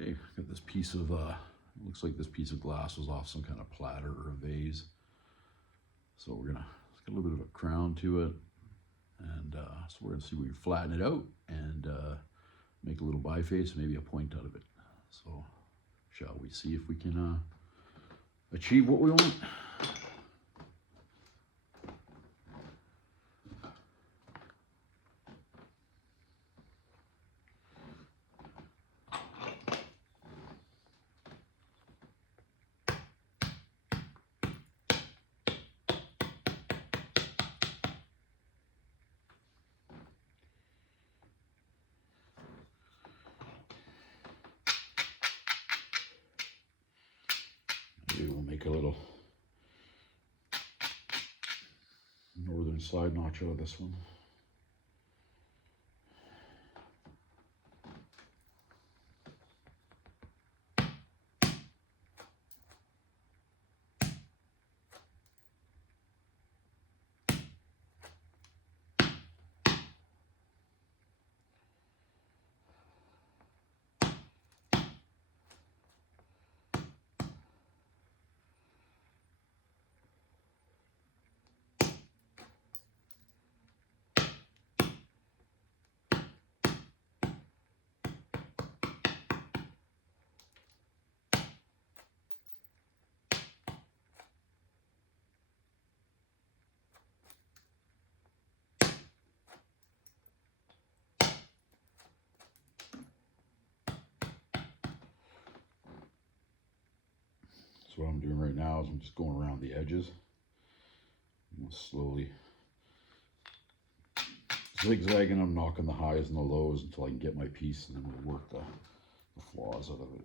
Okay, got this piece of, looks like this piece of glass was off some kind of platter or a vase. So we're gonna, it's got a little bit of a crown to it. And so we're gonna see if we can flatten it out and make a little biface, maybe a point out of it. So shall we see if we can achieve what we want? Maybe we'll make a little northern side notch out of this one. So what I'm doing right now is I'm just going around the edges. I'm slowly zigzagging. I'm knocking the highs and the lows until I can get my piece, and then we'll work the flaws out of it.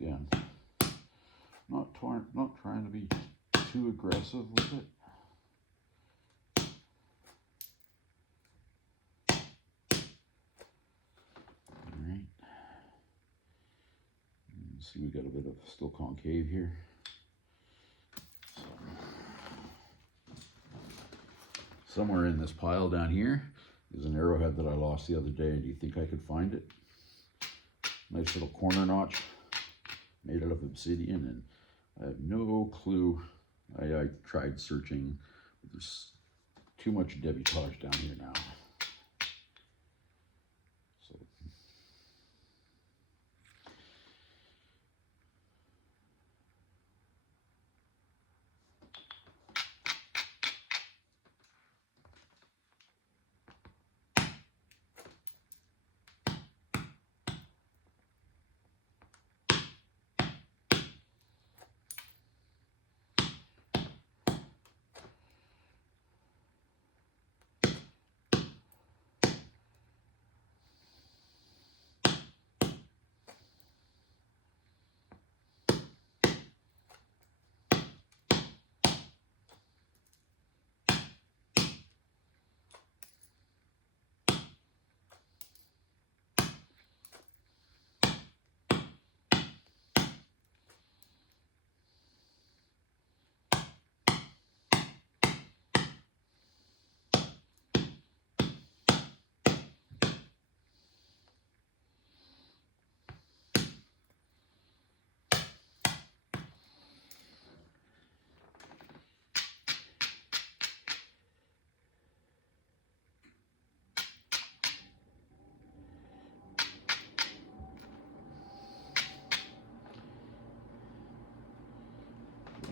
Again, not trying to be too aggressive with it. All right. See, we got a bit of still concave here. So, somewhere in this pile down here is an arrowhead that I lost the other day. And do you think I could find it? Nice little corner notch made out of obsidian, and I have no clue. I tried searching, but there's too much debitage down here now. So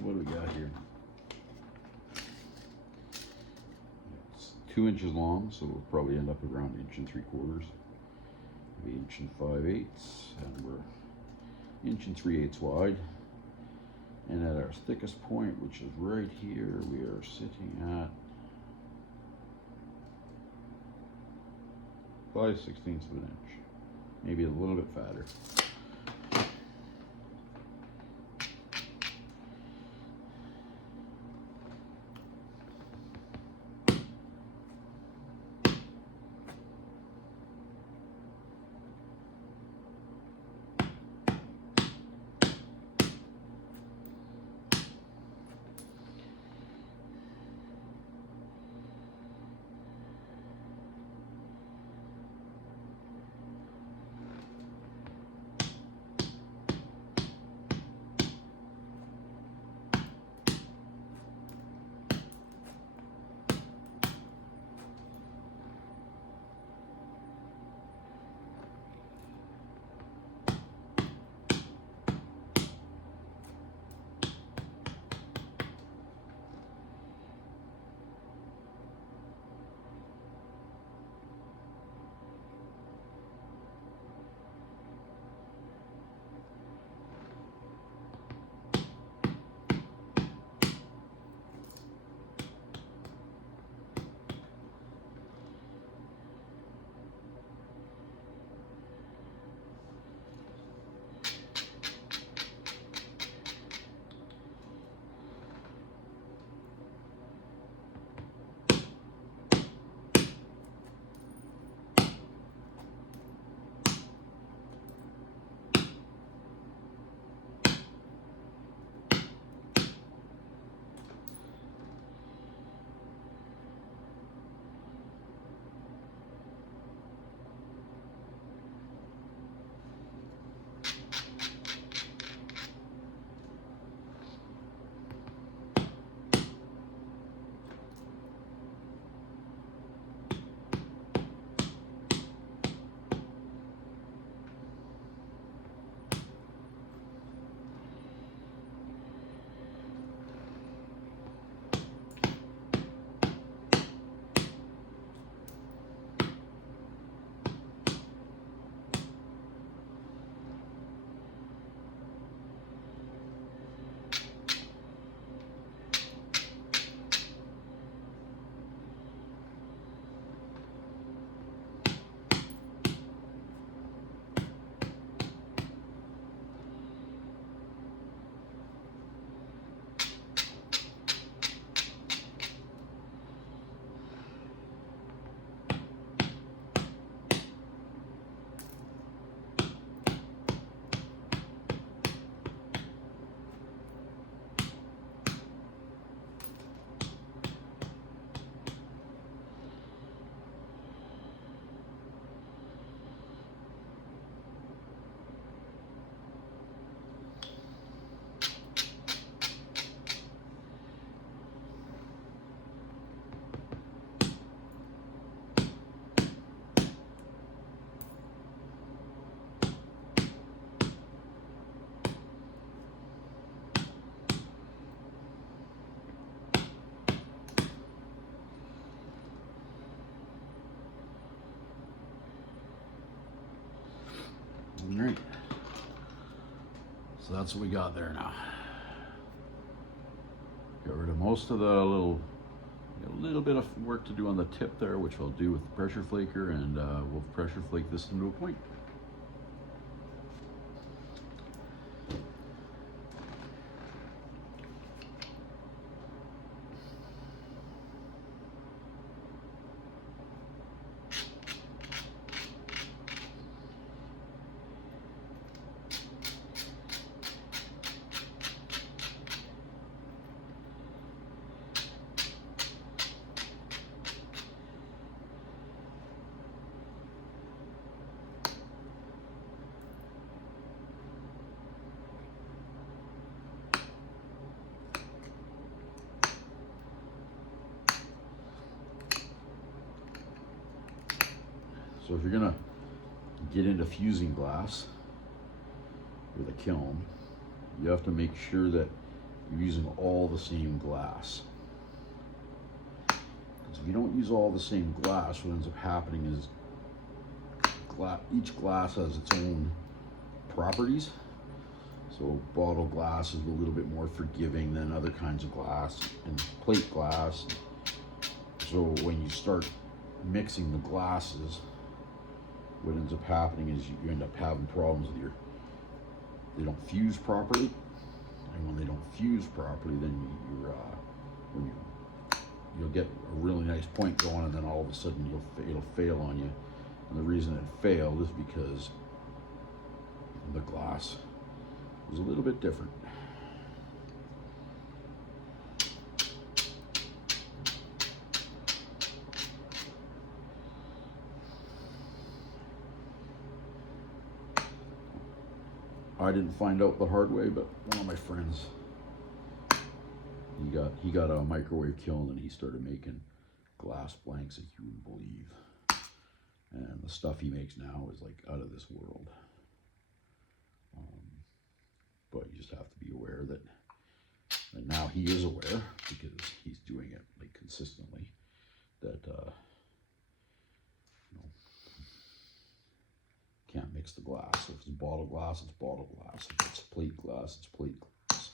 what do we got here? It's 2 inches long, so it'll probably end up around 1 3/4, maybe 1 5/8, and we're 1 3/8 wide. And at our thickest point, which is right here, we are sitting at 5/16 of an inch, maybe a little bit fatter. So that's what we got there now. Got rid of most of the little, a little bit of work to do on the tip there, which I'll do with the pressure flaker, and we'll pressure flake this into a point. So if you're gonna get into fusing glass with a kiln, you have to make sure that you're using all the same glass. Because if you don't use all the same glass, what ends up happening is each glass has its own properties. So bottle glass is a little bit more forgiving than other kinds of glass, and plate glass. So when you start mixing the glasses, what ends up happening is you end up having problems with they don't fuse properly, and when they don't fuse properly, then you'll get a really nice point going, and then all of a sudden it'll fail on you. And the reason it failed is because the glass was a little bit different. I didn't find out the hard way, but one of my friends, he got a microwave kiln, and he started making glass blanks that you wouldn't believe. And the stuff he makes now is like out of this world. But you just have to be aware that, and now he is aware because he's doing it like consistently, that can't mix the glass. So if it's bottle glass, it's bottle glass. If it's plate glass, it's plate glass.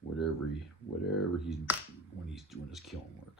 Whatever he's when he's doing his kiln work.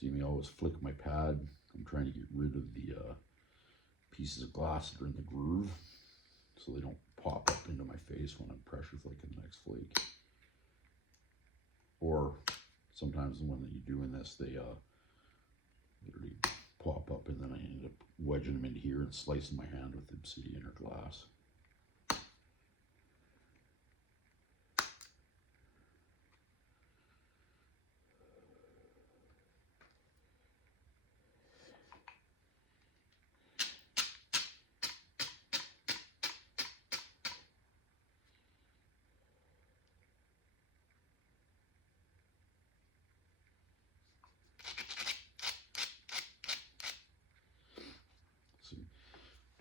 See me always flick my pad. I'm trying to get rid of the pieces of glass that are in the groove, so they don't pop up into my face when I'm pressure flaking the next flake. Or sometimes when you're doing this, they literally pop up, and then I end up wedging them into here and slicing my hand with obsidian or glass.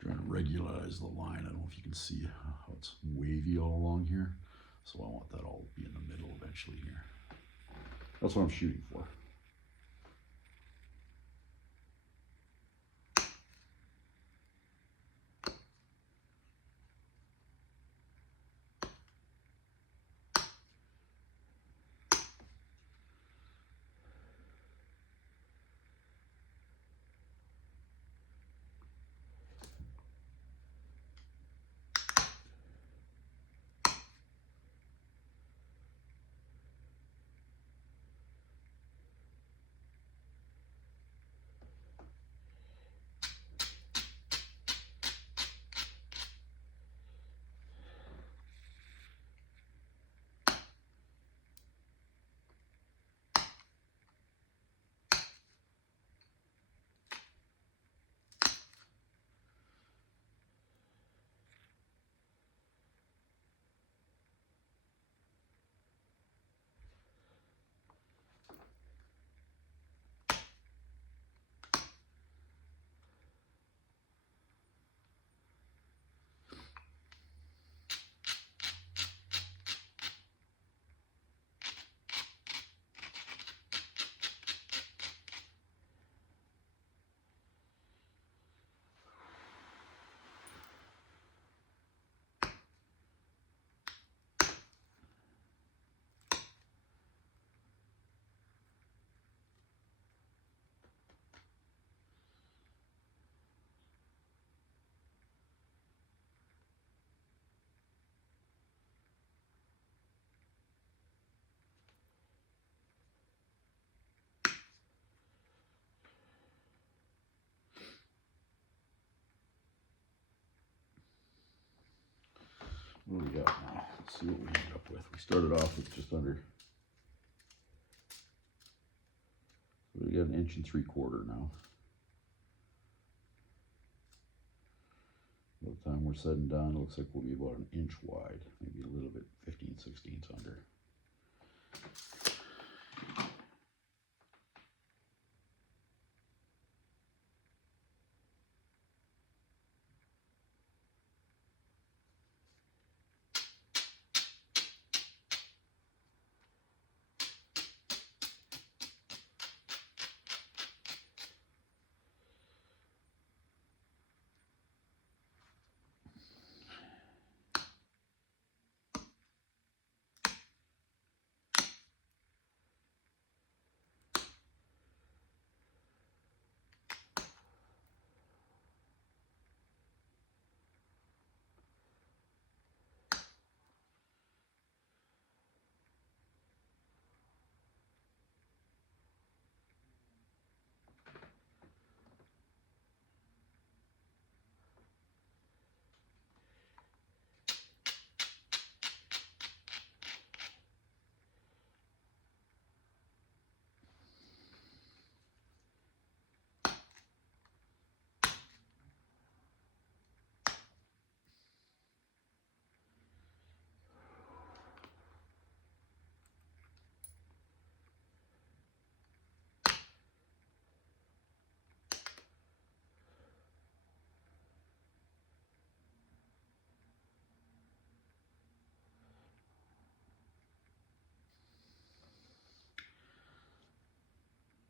Trying to regularize the line. I don't know if you can see how it's wavy all along here. So I want that all to be in the middle eventually here. That's what I'm shooting for. What do we got now? Let's see what we ended up with. We started off with just under, so we got 1.75 inches now. By the time we're said and done, it looks like we'll be about 1 inch wide, maybe a little bit, 15/16 under.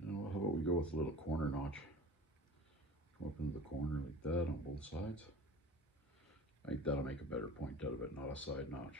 How about we go with a little corner notch? Come up into the corner like that on both sides. I think that'll make a better point out of it, not a side notch.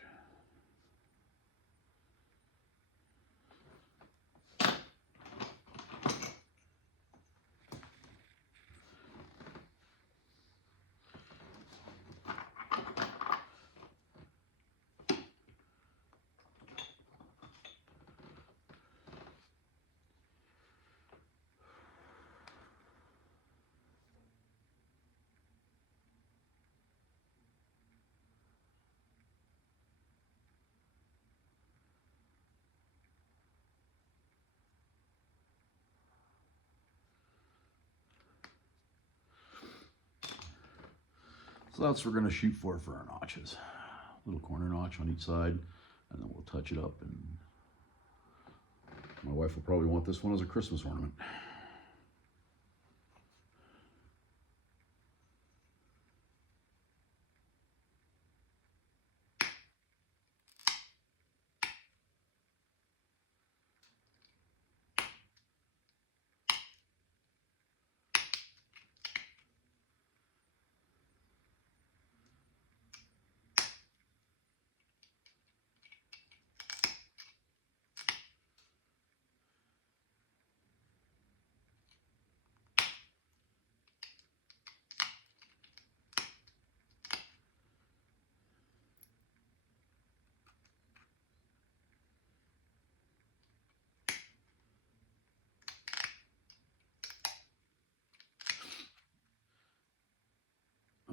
So that's what we're going to shoot for our notches. A little corner notch on each side, and then we'll touch it up. And my wife will probably want this one as a Christmas ornament.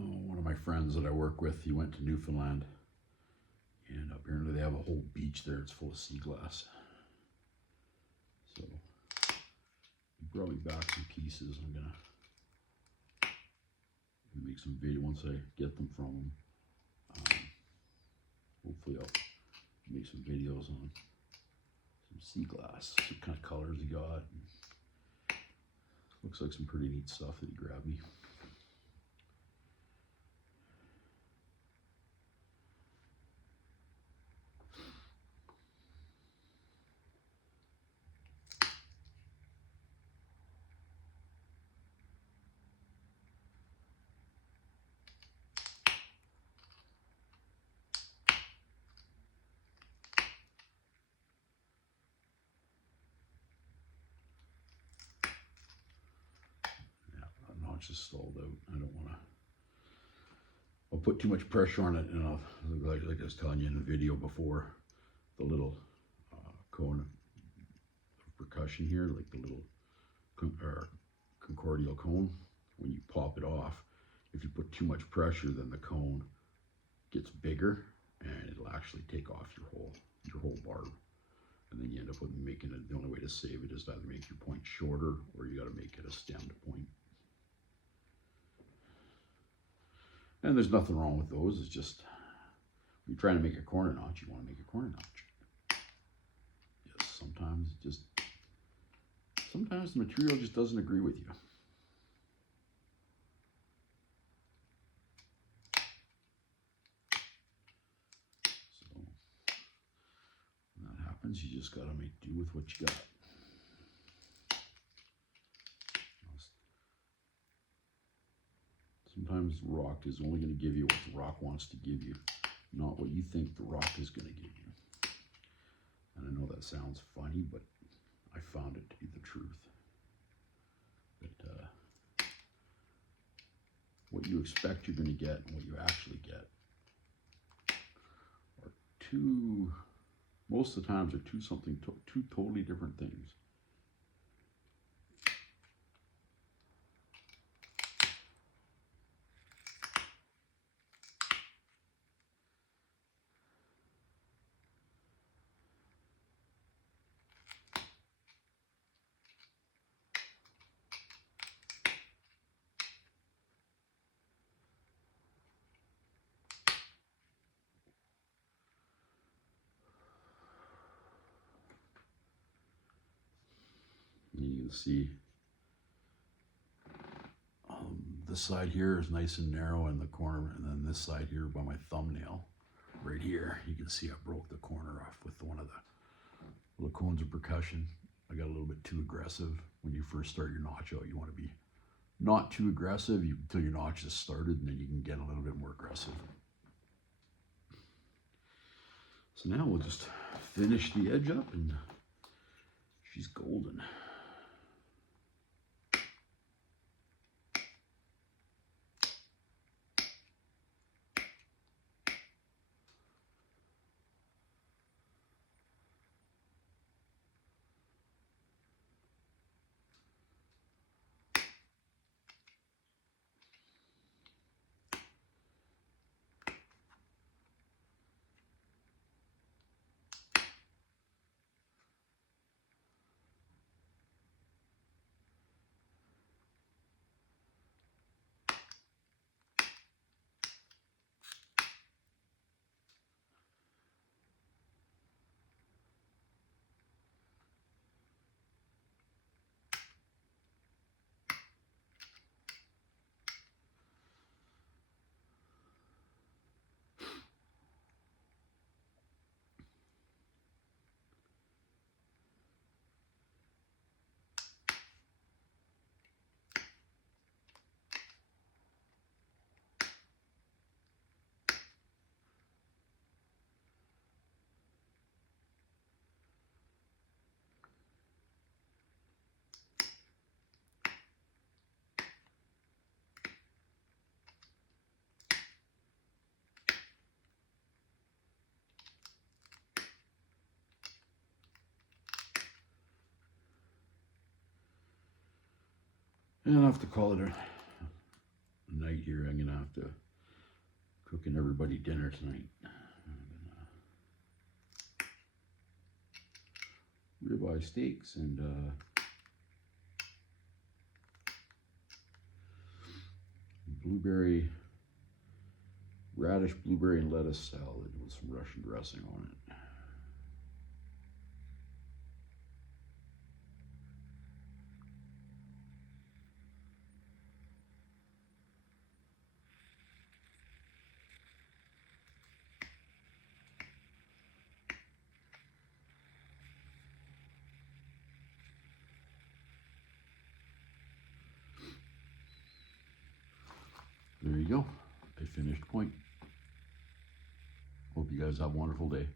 One of my friends that I work with, he went to Newfoundland, and apparently they have a whole beach there. It's full of sea glass. So he brought me back some pieces. I'm gonna make some video once I get them from him. Hopefully I'll make some videos on some sea glass, some kind of colors he got. Looks like some pretty neat stuff that he grabbed me. Just stalled out. I don't want to. I'll put too much pressure on it, and I'll, like I was telling you in the video before, the little cone of percussion here, like the little concordial cone. When you pop it off, if you put too much pressure, then the cone gets bigger, and it'll actually take off your whole barb. And then you end up with making it, the only way to save it is to either make your point shorter or you got to make it a stemmed point. And there's nothing wrong with those. It's just when you're trying to make a corner notch, you want to make a corner notch. Yes, sometimes the material just doesn't agree with you. So when that happens, you just got to make do with what you got. Sometimes rock is only going to give you what the rock wants to give you, not what you think the rock is going to give you. And I know that sounds funny, but I found it to be the truth. That what you expect you're going to get and what you actually get are most of the times are two totally different things. You can see this side here is nice and narrow in the corner, and then this side here by my thumbnail, right here, you can see I broke the corner off with one of the little cones of percussion. I got a little bit too aggressive. When you first start your notch out, you want to be not too aggressive until your notch is started, and then you can get a little bit more aggressive. So now we'll just finish the edge up, and she's golden. And I'll have to call it a night here. I'm gonna have to cooking everybody dinner tonight. Ribeye steaks and radish, blueberry, and lettuce salad with some Russian dressing on it. There you go, a finished point. Hope you guys have a wonderful day.